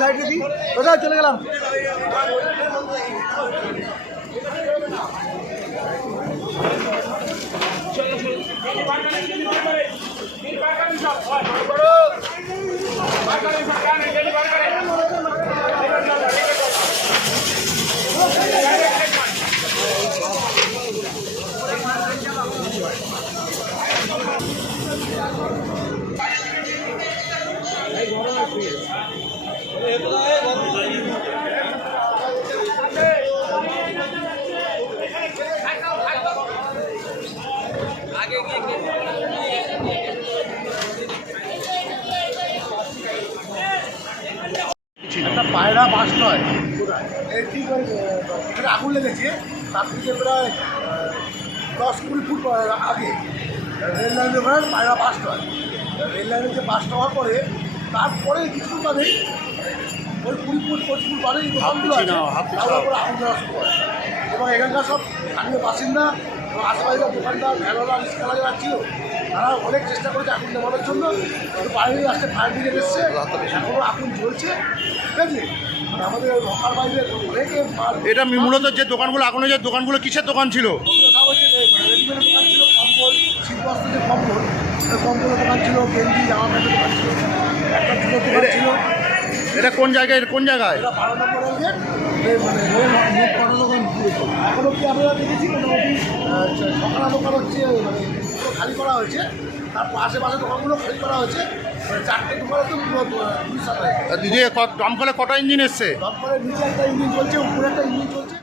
সাইডে দিই কোথায় চলে গেলাম। একটা পায়রা বাস নয়, ঠিক এখানে আগুন লেগেছে তার থেকে প্রায় 10-20 ফুট আগে রেল লাইনের ওখানে পায়রা বাস নয়। রেল লাইনের যে বাসটা হওয়ার পরে তারপরে কিছুক্ষণ বাদেই ওই 20-25 ফুট বাদেই দোকানগুলো আছে তার উপরে আগুন দেওয়া শুরু করে। এবং এখানকার সব স্থানীয় বাসিন্দা এবং আশেপাশের দোকানদার ভ্যানওয়ালা রিক্সাওয়ালা যারা ছিল তারা অনেক চেষ্টা করেছে আগুন নেভানোর জন্য, কিন্তু বাইরে আসতে ফায়ার ব্রিগেড এসছে, এখনও আগুন জ্বলছে। ঠিক আছে, আমাদের হকার বাইরে অনেকে এটা মূলত যে দোকানগুলো আগুন যে দোকানগুলো কিসের দোকান ছিল? রেডিমেড দোকান ছিল, কম্বল শীতবস্ত্র যে কম্বলের দোকান ছিল, গেঞ্জি জামা প্যান্টের দোকান ছিল, একটা জুতোর দোকান ছিল। এটা কোন জায়গায় কোন জায়গায়? এটা 12 নম্বরের গেট, মানে রেল মুখ করানো দোকান। এখনও কি আমরা দেখেছি মোটামুটি সকাল দোকান হচ্ছে মানে খালি করা হয়েছে, তার আশেপাশে দোকানগুলো খালি করা হয়েছে। মানে 4টে দোকানে তো পুলিশ আছে। দিদি দমকলে কটা ইঞ্জিন এসছে? দমকলের নিচে একটা ইঞ্জিন চলছে, উপরে একটা ইঞ্জিন চলছে।